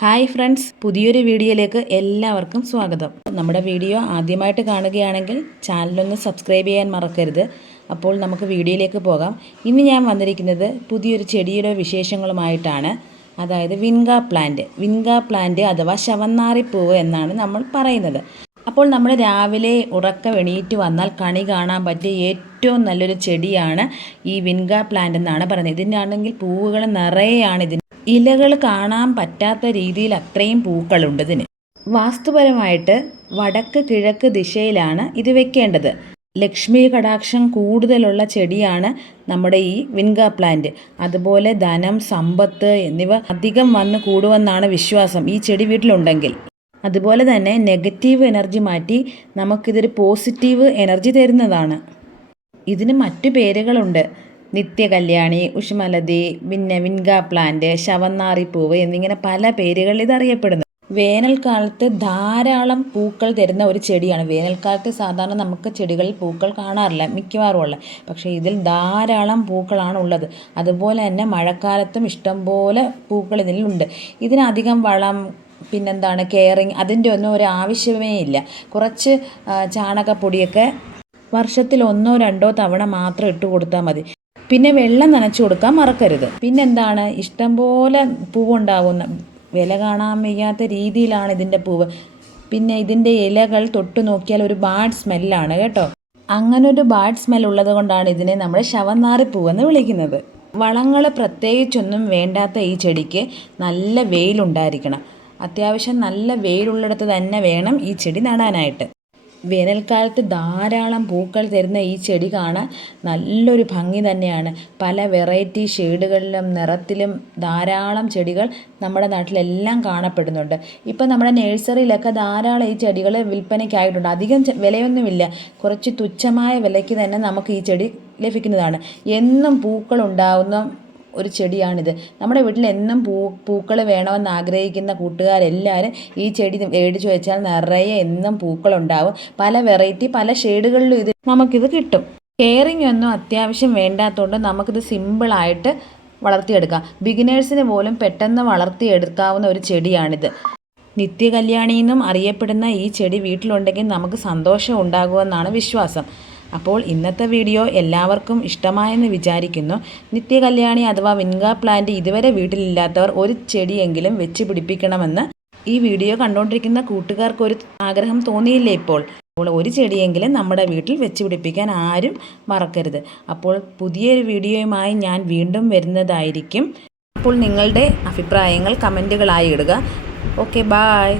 Hi friends പുതിയൊരു വീഡിയോയിലേക്ക് എല്ലാവർക്കും സ്വാഗതം. നമ്മുടെ വീഡിയോ ആദ്യമായിട്ട് കാണുകയാണെങ്കിൽ ചാനലൊന്ന് സബ്സ്ക്രൈബ് ചെയ്യാൻ മറക്കരുത്. അപ്പോൾ നമുക്ക് വീഡിയോയിലേക്ക് പോകാം. ഇന്ന് ഞാൻ വന്നിരിക്കുന്നത് പുതിയൊരു ചെടിയുടെ വിശേഷങ്ങളുമായിട്ടാണ്. അതായത് വിൻഗ പ്ലാന്റ്. വിൻഗ പ്ലാന്റ് അഥവാ ശവന്നാറിപ്പൂവ് എന്നാണ് നമ്മൾ പറയുന്നത്. അപ്പോൾ നമ്മൾ രാവിലെ ഉറക്കം എണീറ്റ് വന്നാൽ കണി കാണാൻ പറ്റിയ ഏറ്റവും നല്ലൊരു ചെടിയാണ് ഈ വിൻഗ പ്ലാന്റ് എന്നാണ് പറയുന്നത്. ഇതിന്റെ ആണെങ്കിൽ പൂവുകൾ നിറയെയാണ് ഇതിന് ഇലകൾ കാണാൻ പറ്റാത്ത രീതിയിൽ അത്രയും പൂക്കളുണ്ട് ഇതിന്. വാസ്തുപരമായിട്ട് വടക്ക് കിഴക്ക് ദിശയിലാണ് ഇത് വെക്കേണ്ടത്. ലക്ഷ്മി കടാക്ഷം കൂടുതലുള്ള ചെടിയാണ് നമ്മുടെ ഈ വിൻഗ പ്ലാന്റ്. അതുപോലെ ധനം സമ്പത്ത് എന്നിവ അധികം വന്ന് കൂടുമെന്നാണ് വിശ്വാസം ഈ ചെടി വീട്ടിലുണ്ടെങ്കിൽ. അതുപോലെ തന്നെ നെഗറ്റീവ് എനർജി മാറ്റി നമുക്കിതൊരു പോസിറ്റീവ് എനർജി തരുന്നതാണ്. ഇതിന് മറ്റു പേരുകളുണ്ട്. നിത്യകല്യാണി ഉഷ്മലതി പിന്നെ വിൻഗ പ്ലാന്റ് ശവന്നാറിപ്പൂവ് എന്നിങ്ങനെ പല പേരുകളിൽ ഇത് അറിയപ്പെടുന്നു വേനൽക്കാലത്ത് ധാരാളം പൂക്കൾ തരുന്ന ഒരു ചെടിയാണ്. വേനൽക്കാലത്ത് സാധാരണ നമുക്ക് ചെടികളിൽ പൂക്കൾ കാണാറില്ല മിക്കവാറും ഉള്ള. പക്ഷേ ഇതിൽ ധാരാളം പൂക്കളാണ് ഉള്ളത്. അതുപോലെ തന്നെ മഴക്കാലത്തും ഇഷ്ടംപോലെ പൂക്കൾ ഇതിലുണ്ട് ഇതിനധികം വളം പിന്നെന്താണ് കെയറിങ് അതിന്റെ ഒന്നും ഒരു ആവശ്യമേ ഇല്ല. കുറച്ച് ചാണകപ്പൊടിയൊക്കെ വർഷത്തിൽ ഒന്നോ രണ്ടോ തവണ മാത്രം ഇട്ട് കൊടുത്താൽ മതി. പിന്നെ വെള്ളം നനച്ചു കൊടുക്കാൻ മറക്കരുത്. പിന്നെന്താണ്? ഇഷ്ടംപോലെ പൂവുണ്ടാവുന്ന വില കാണാൻ വയ്യാത്ത രീതിയിലാണ് ഇതിന്റെ പൂവ്. പിന്നെ ഇതിന്റെ ഇലകൾ തൊട്ട് നോക്കിയാൽ ഒരു ബാഡ് സ്മെല്ലാണ് കേട്ടോ. അങ്ങനെ ഒരു ബാഡ് സ്മെൽ ഉള്ളത് കൊണ്ടാണ് ഇതിനെ നമ്മൾ ശവന്നാറി പൂവെന്ന് വിളിക്കുന്നത്. വളങ്ങൾ പ്രത്യേകിച്ചൊന്നും വേണ്ടാത്ത ഈ ചെടിക്ക് നല്ല വെയിലുണ്ടായിരിക്കണം. അത്യാവശ്യം നല്ല വെയിലുള്ളിടത്ത് തന്നെ വേണം ഈ ചെടി നടാനായിട്ട്. വേനൽക്കാലത്ത് ധാരാളം പൂക്കൾ തരുന്ന ഈ ചെടി കാണാൻ നല്ലൊരു ഭംഗി തന്നെയാണ്. പല വെറൈറ്റി ഷെയ്ഡുകളിലും നിറത്തിലും ധാരാളം ചെടികൾ നമ്മുടെ നാട്ടിലെല്ലാം കാണപ്പെടുന്നുണ്ട്. ഇപ്പം നമ്മുടെ നഴ്സറിയിലൊക്കെ ധാരാളം ഈ ചെടികൾ വിൽപ്പനയ്ക്കായിട്ടുണ്ട്. അധികം വിലയൊന്നുമില്ല. കുറച്ച് തുച്ഛമായ വിലയ്ക്ക് തന്നെ നമുക്ക് ഈ ചെടി ലഭിക്കുന്നതാണ്. എന്നും പൂക്കൾ ഉണ്ടാവുന്ന ഒരു ചെടിയാണിത്. നമ്മുടെ വീട്ടിൽ എന്നും പൂ പൂക്കൾ വേണമെന്ന് ആഗ്രഹിക്കുന്ന കൂട്ടുകാരെല്ലാവരും ഈ ചെടി മേടിച്ചു വെച്ചാൽ നിറയെ എന്നും പൂക്കളുണ്ടാവും. പല വെറൈറ്റി പല ഷെയ്ഡുകളിലും ഇത് നമുക്കിത് കിട്ടും. കെയറിങ് ഒന്നും അത്യാവശ്യം വേണ്ടാത്തതുകൊണ്ട് നമുക്കിത് സിമ്പിളായിട്ട് വളർത്തിയെടുക്കാം. ബിഗിനേഴ്സിന് പോലും പെട്ടെന്ന് വളർത്തിയെടുക്കാവുന്ന ഒരു ചെടിയാണിത്. നിത്യകല്യാണി അറിയപ്പെടുന്ന ഈ ചെടി വീട്ടിലുണ്ടെങ്കിൽ നമുക്ക് സന്തോഷം ഉണ്ടാകുമെന്നാണ് വിശ്വാസം. അപ്പോൾ ഇന്നത്തെ വീഡിയോ എല്ലാവർക്കും ഇഷ്ടമായെന്ന് വിചാരിക്കുന്നു. നിത്യകല്യാണി അഥവാ വിൻഗ പ്ലാന്റ് ഇതുവരെ വീട്ടിലില്ലാത്തവർ ഒരു ചെടിയെങ്കിലും വെച്ച് പിടിപ്പിക്കണമെന്ന് ഈ വീഡിയോ കണ്ടുകൊണ്ടിരിക്കുന്ന കൂട്ടുകാർക്ക് ഒരു ആഗ്രഹം തോന്നിയില്ലേ ഇപ്പോൾ? അപ്പോൾ ഒരു ചെടിയെങ്കിലും നമ്മുടെ വീട്ടിൽ വെച്ച് പിടിപ്പിക്കാൻ ആരും മറക്കരുത്. അപ്പോൾ പുതിയൊരു വീഡിയോയുമായി ഞാൻ വീണ്ടും വരുന്നതായിരിക്കും. അപ്പോൾ നിങ്ങളുടെ അഭിപ്രായങ്ങൾ കമന്റുകളായി ഇടുക. Okay bye.